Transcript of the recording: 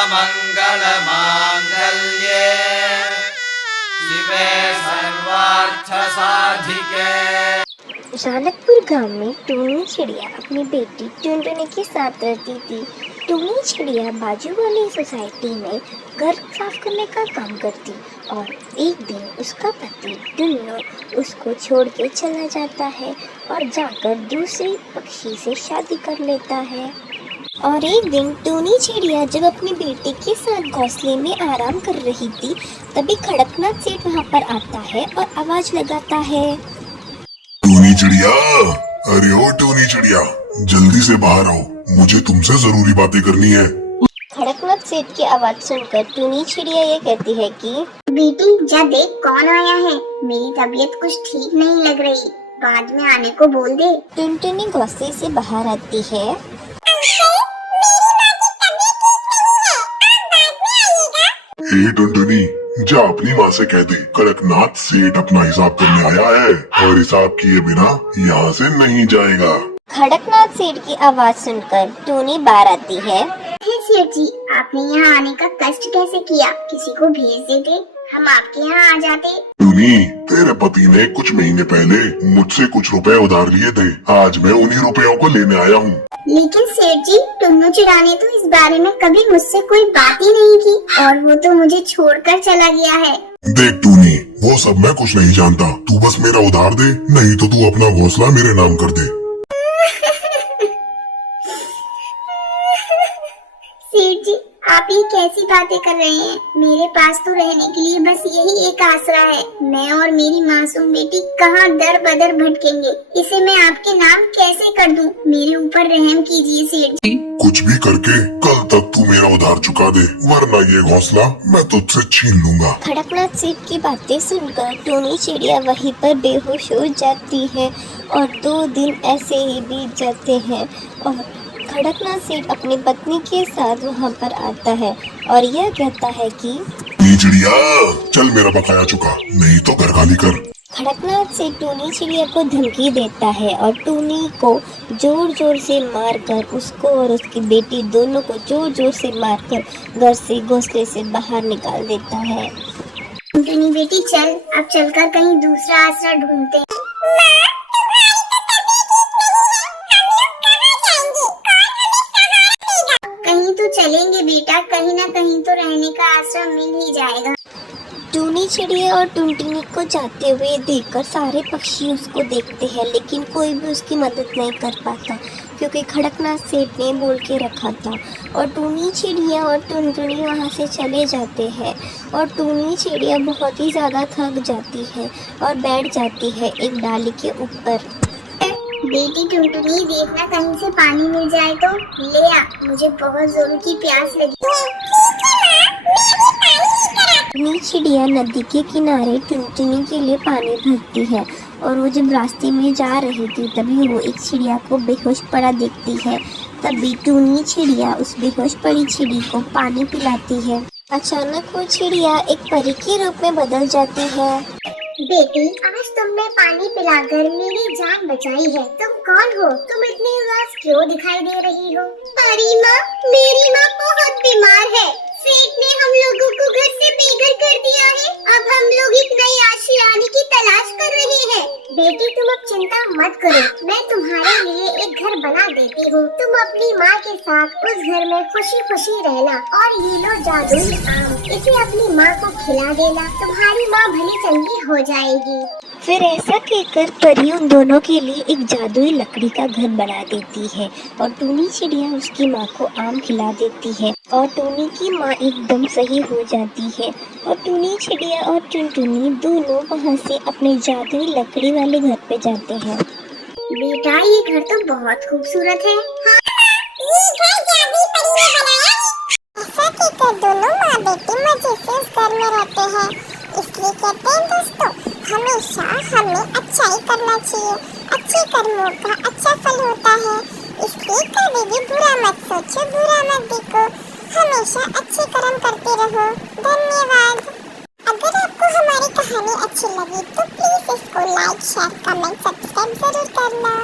सर्वमङ्गलमाङ्गल्ये शिवे सर्वार्थसाधिके। जानकपुर गांव में टूनी चिड़िया अपनी बेटी टुनटुनी के साथ रहती थी। टूनी चिड़िया बाजू वाली सोसाइटी में घर साफ करने का काम करती और एक दिन उसका पति टुन्नू उसको छोड़ के चला जाता है और जाकर दूसरे पक्षी से शादी कर लेता है। और एक दिन टूनी चिड़िया जब अपनी बेटी के साथ घोंसले में आराम कर रही थी तभी कड़कनाथ सेठ वहाँ पर आता है और आवाज लगाता है, टूनी चिड़िया, अरे ओ टूनी चिड़िया, जल्दी से बाहर आओ, मुझे तुमसे जरूरी बातें करनी है। कड़कनाथ सेठ की आवाज सुनकर टूनी चिड़िया ये कहती है कि बेटी जा देख कौन आया है, मेरी तबीयत कुछ ठीक नहीं लग रही, बाद में आने को बोल दे। टुनटुनी घोंसले से बाहर आती है। हे टुनटुनी, जा अपनी माँ से कह दे कड़कनाथ सेठ अपना हिसाब करने आया है और हिसाब किए बिना यहाँ से नहीं जाएगा। कड़कनाथ सेठ की आवाज सुनकर टूनी बाहर आती है। सेठ जी, आपने यहाँ आने का कष्ट कैसे किया, किसी को भेज देते, हम आपके यहाँ आ जाते। टूनी, तेरे पति ने कुछ महीने पहले मुझसे कुछ रुपए उधार लिए थे, आज मैं उन्हीं रुपयों को लेने आया हूँ। लेकिन सेठ जी, टुन्नू चिड़ा ने तो इस बारे में कभी मुझसे कोई बात ही नहीं की और वो तो मुझे छोड़कर चला गया है। देख टूनी, वो सब मैं कुछ नहीं जानता, तू बस मेरा उधार दे, नहीं तो तू अपना घोंसला मेरे नाम कर दे। सेठ जी, आप ये कैसी बातें कर रहे हैं, मेरे पास तो रहने के लिए बस यही एक आसरा है, मैं और मेरी मासूम बेटी कहाँ दर बदर भटकेंगे, इसे मैं आपके नाम कैसे कर दूं, मेरे ऊपर रहम कीजिए सेठ जी। कुछ भी करके कल तक तू मेरा उधार चुका दे, वरना ये घोंसला मैं तुझसे छीन लूंगा। कड़कनाथ सेठ की बातें सुनकर टूनी चिड़िया वहीं पर बेहोश हो जाती है और 2 दिन ऐसे ही बीत जाते हैं और कड़कनाथ सेठ अपनी पत्नी के साथ वहाँ पर आता है और यह कहता है कि चिड़िया, चल मेरा बकाया चुका, नहीं तो घर खाली कर। कड़कनाथ सेठ टूनी चिड़िया को धमकी देता है और टूनी को जोर जोर से मारकर उसको और उसकी बेटी दोनों को जोर जोर से मारकर घर से घोंसले से बाहर निकाल देता है। टुनी बेटी चल, अब चलकर कहीं दूसरा आसरा ढूंढते हैं। कहीं तो चलेंगे बेटा, कहीं ना कहीं तो रहने का आसरा मिल ही जाएगा। टूनी चिड़िया और टुनटुनी को जाते हुए देखकर सारे पक्षी उसको देखते हैं लेकिन कोई भी उसकी मदद नहीं कर पाता क्योंकि कड़कनाथ सेठ ने बोल के रखा था। और टूनी चिड़िया और टुनटुनी वहाँ से चले जाते हैं और टूनी चिड़िया बहुत ही ज़्यादा थक जाती है और बैठ जाती है एक डाली के ऊपर। बेटी टुनटुनी, देखना कहीं से पानी मिल जाए तो ले आ, मुझे बहुत जोर की प्यास लगी। टूनी चिड़िया नदी के किनारे टुनटुनी के लिए पानी भरती है और वो जब रास्ते में जा रही थी तभी वो एक चिड़िया को बेहोश पड़ा देखती है। तभी टूनी चिड़िया उस बेहोश पड़ी चिड़ी को पानी पिलाती है। अचानक वो चिड़िया एक परी के रूप में बदल जाती है। बेटी, आज तुमने पानी पिलाकर मेरी जान बचाई है, तुम कौन हो, तुम इतनी उदास क्यों दिखाई दे रही हो? परी माँ, मेरी माँ बहुत बीमार है, सेठ ने हम लोगों को घर से बेघर कर दिया है, अब हम लोग एक नई आशियाने की तलाश कर रहे हैं। बेटी तुम अब चिंता मत करो, मैं तुम्हारे लिए एक घर बना देती हूँ, तुम अपनी माँ के साथ उस घर में खुशी खुशी रहना और ये लो जादुई आम, इसे अपनी माँ को खिला देना, तुम्हारी माँ भली चंगी हो जाएगी। फिर ऐसा कहकर परी उन दोनों के लिए एक जादुई लकड़ी का घर बना देती है और टूनी चिड़िया उसकी माँ को आम खिला देती है और टूनी की माँ एकदम सही हो जाती है और टूनी चिड़िया और टुनटुनी दोनों वहाँ से अपने जादुई लकड़ी वाले घर पे जाते हैं। बेटा, ये घर तो बहुत खूबसूरत है। हाँ, ये घर जादुई परी ने बनाया है। ऐसा कहकर दोनों माँ बेटी मजे से उस घर में रहते हैं। इसलिए कहते हैं दोस्तों, हमेशा हमें अच्छाई करना चाहिए, अच्छे कर्मों का अच्छा फल होता है, इसलिए कभी भी बुरा मत सोचो, बुरा मत देखो, हमेशा अच्छे कर्म करते रहो। धन्यवाद। अगर आपको हमारी कहानी अच्छी लगी तो प्लीज इसको लाइक, शेयर, कमेंट, सब्सक्राइब जरूर करना।